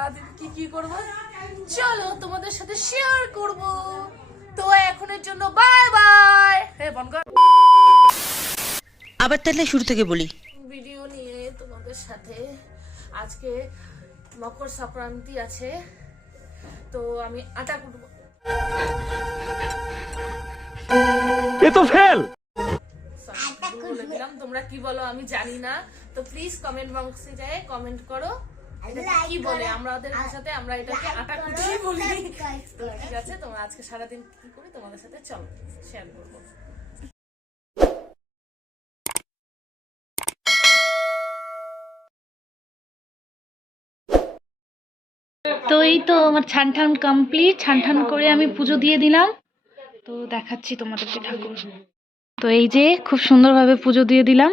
সারাদিন কি কি করব চলো তোমাদের সাথে শেয়ার করব। তো এখনের জন্য বাই বাই। আবার তাহলে শুরু থেকে বলি। ভিডিও নিয়ে তোমাদের সাথে আজকে মকর সংক্রান্তি আছে, তো আমি আটা কুটবো। বলে দিলাম, তোমরা কি বলো আমি জানি না, তো প্লিজ কমেন্ট বক্সে যায় কমেন্ট করো এটা কি বলে। আমাদের ভাষাতে আমরা এটাকে আটা কুটি বলি। তো ঠিক আছে, তোমরা আজকে সারাদিন কি করি তোমাদের সাথে চলো শেয়ার করবো। তো এই তো আমার ছান কমপ্লিট। ছান করে আমি পুজো দিয়ে দিলাম। তো দেখাচ্ছি তোমাদেরকে ঠাকুর। তো এই যে খুব সুন্দরভাবে পুজো দিয়ে দিলাম।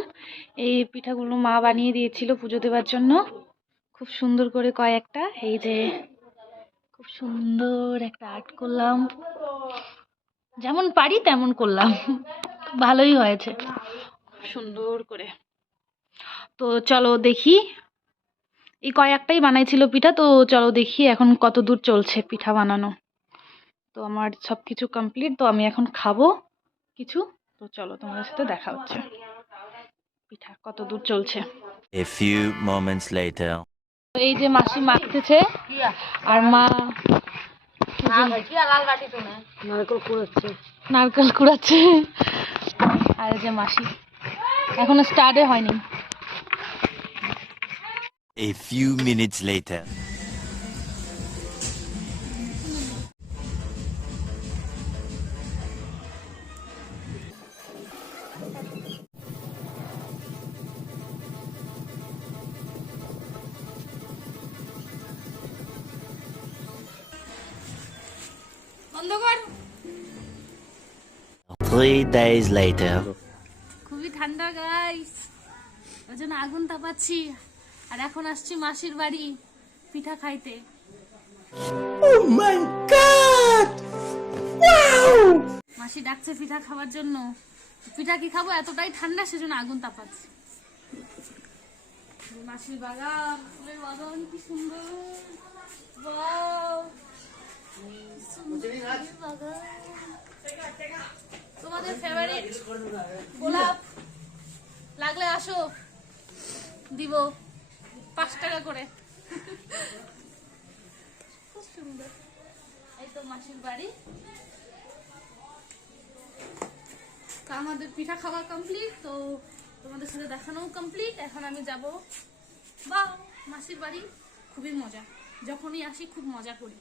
এই পিঠাগুলো মা বানিয়ে দিয়েছিল পুজো দেওয়ার জন্য, খুব সুন্দর করে কয়েকটা। এই যে খুব সুন্দর একটা আর্ট করলাম, যেমন পারি তেমন করলাম, ভালোই হয়েছে সুন্দর করে। তো চলো দেখি, এই কয়েকটাই বানাইছিল পিঠা। তো চলো দেখি এখন কত দূর চলছে পিঠা বানানো। তো আমার সব কিছু কমপ্লিট, তো আমি এখন খাবো কিছু। তো চলো তোমাদের সাথে দেখা হচ্ছে পিঠা কত দূর চলছে। A few moments later. তো এই যে মাসি মাখতেছে আর মা নারকেল কুড়াচ্ছে। আর এই যে মাসি এখনো স্টার্টে হয়নি। A few minutes later. বন্ধ কর। 3 days later. খুবই ঠান্ডা গাইস, ওই জন্য আগুন তাপাচ্ছি। আর এখন আসছি মাসির বাড়ি পিঠা খাইতে। Oh my god! Wow! মাসি ডাকছে পিঠা খাওয়ার জন্য। পিঠা কি খাবো, এতটাই ঠান্ডা সেজন্য আগুন তাপাচ্ছি। মাসির বাগান, ফুলের বাগান কি সুন্দর। ওয়াও, সুন্দর বাগান। তোমাদের ফেভারিট গোলাপ লাগলে আসো, দিব 5 টাকা করে। খুব সুন্দর। এই তো মাসির বাড়ি। তো আমাদের পিঠা খাওয়া কমপ্লিট, তো তোমাদের সাথে দেখানো কমপ্লিট। এখন আমি যাব বা মাসির বাড়ি। খুবই মজা, যখনই আসি খুব মজা করি।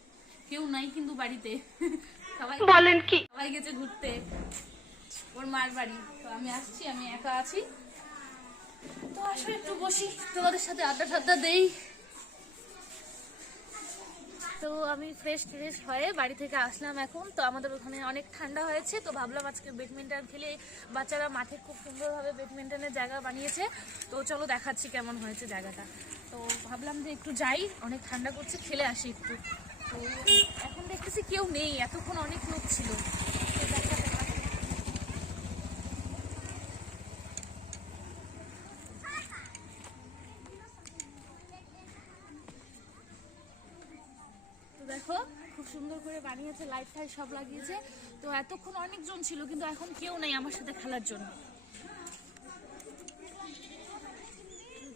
কেউ নাই কিন্তু বাড়িতে, সবাই বলেন কি, সবাই গেছে ঘুরতে ওর মার বাড়ি। তো আমি আসছি, আমি একা আছি। তো আসো একটু বসি, তোমাদের সাথে আড্ডা ঠাড্ডা দেই। তো আমি ফ্রেশ হয়ে বাড়ি থেকে আসলাম এখন। তো আমাদের ওখানে অনেক ঠান্ডা হয়েছে, তো ভাবলাম আজকে ব্যাডমিন্টন খেলে। বাচ্চারা মাঠে খুব সুন্দরভাবে ব্যাডমিন্টনের জায়গা বানিয়েছে। তো চলো দেখাচ্ছি কেমন হয়েছে জায়গাটা। তো ভাবলাম যে একটু যাই, অনেক ঠান্ডা করছে, খেলে আসি একটু। তো এখন দেখতেছি কেউ নেই, এতক্ষণ অনেক লোক ছিল। দেখো খুব সুন্দর করে বানিয়েছে, লাইট টাইট সব লাগিয়েছে। তো এতক্ষণ অনেকজন ছিল, কিন্তু এখন কেউ নেই আমার সাথে খেলার জন্য।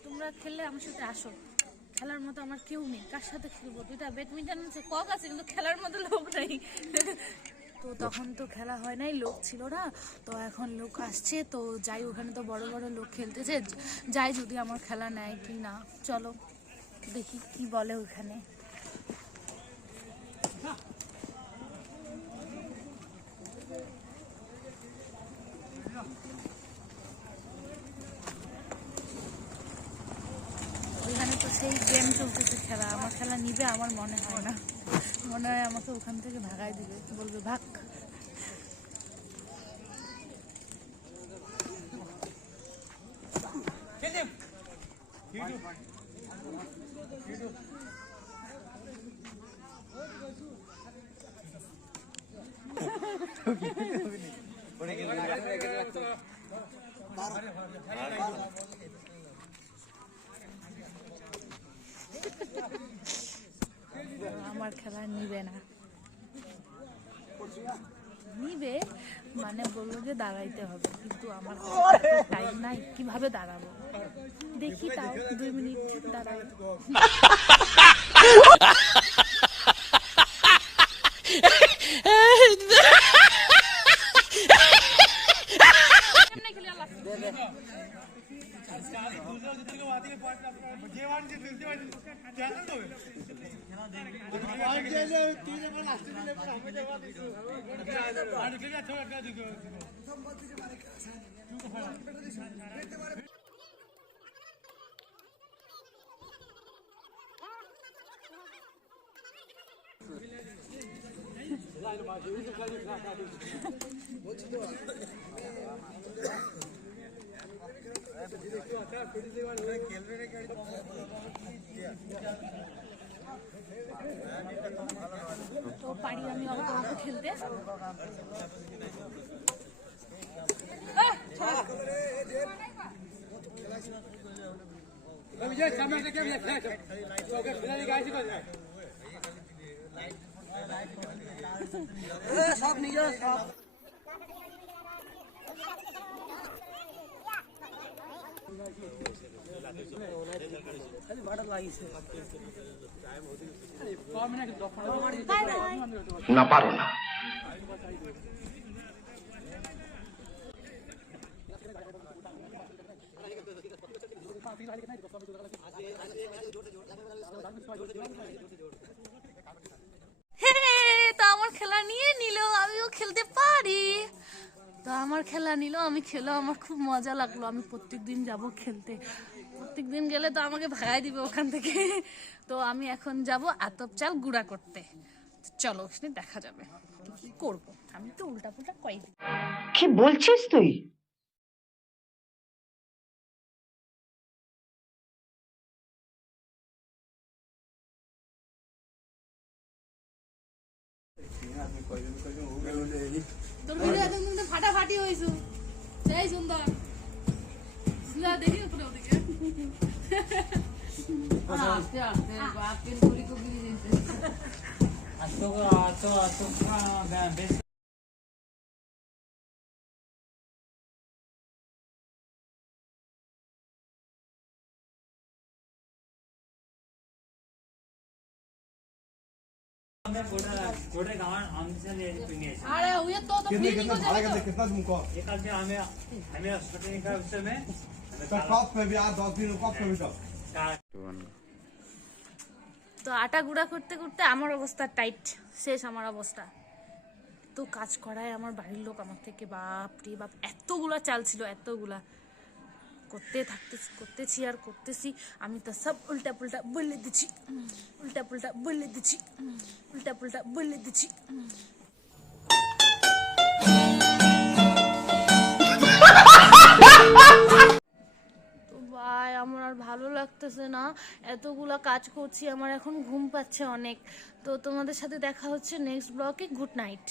তোমরা খেললে আমার সাথে আসো, খেলার মতো আমার কেউ নেই। কার সাথে খেলবো? দুইটা ব্যাডমিন্টন আছে, কক আছে, কিন্তু খেলার মতো লোক নেই। তো তখন তো খেলা হয় নাই, লোক ছিল না। তো এখন লোক আসছে, তো যাই, ওখানে তো বড় বড় লোক খেলতেছে। যাই, যদি আমার খেলা নেয় কি না, চলো দেখি কি বলে ওখানে। ওইখানে তো সেই গেম চলতেছে, খেলা। আমার খেলা নিবে আমার মনে হয় না, মনে হয় আমাকে ওখান থেকে ভাগাই দিবে, বলবে ভাগ। আমার খেলা নিবে না, নিবে মানে বললো যে দাঁড়াইতে হবে, কিন্তু আমার টাইম নাই, কিভাবে দাঁড়াবো? দেখি তাও 2 মিনিট দাঁড়াই। তো পারি আমি অল্প অল্প খেলতে। সব নিজের সব না পারো না। তো আমার খেলা নিয়ে নিল, আমিও খেলতে পারি। তো আমার খেলা নিল, আমি খেলো, আমার খুব মজা লাগলো। আমি প্রত্যেকদিন যাব খেলতে, প্রত্যেকদিন গেলে তো আমাকে ভাগাই দিবে ওখান থেকে। তো আমি এখন যাব আতপ চাল গুঁড়া করতে। চলো ওখানে দেখা যাবে কি করব। আমি তো উল্টা পুল্টা কই দিই। কি বলছিস তুই? তোর ভিডিও একদম কিন্তু ফাটাফাটি হইছো, সেই সুন্দর। সুন্দর দেখি উপরে ওদিকে। আস্তে আস্তে বাপের গুলি কবি দিতে বেশ আরে ওই তো তো ফ্রি নিকো যাবে তো। कितना तुमको हमें शूटिंग का विषय में तो कप में भी यार 10 दिन कप में भी तो তো আটা গুঁড়া করতে করতে আমার অবস্থা টাইট, শেষ আমার অবস্থা। তো কাজ করায় আমার বাড়ির লোক আমার থেকে, বাপ রে বাপ, এতগুলা চাল ছিল, এতগুলা করতেছি আর করতেছি। আমি তো সব উল্টা পুল্টা বলে দিচ্ছি, উল্টা পুল্টা বলে দিচ্ছি, উল্টা পুল্টা বলে দিচ্ছি। তো ভাই আমার আর ভালো লাগতেছে না, এতগুলা কাজ করছি, আমার এখন ঘুম পাচ্ছে অনেক। তো তোমাদের সাথে দেখা হচ্ছে নেক্সট ব্লগে। Good night.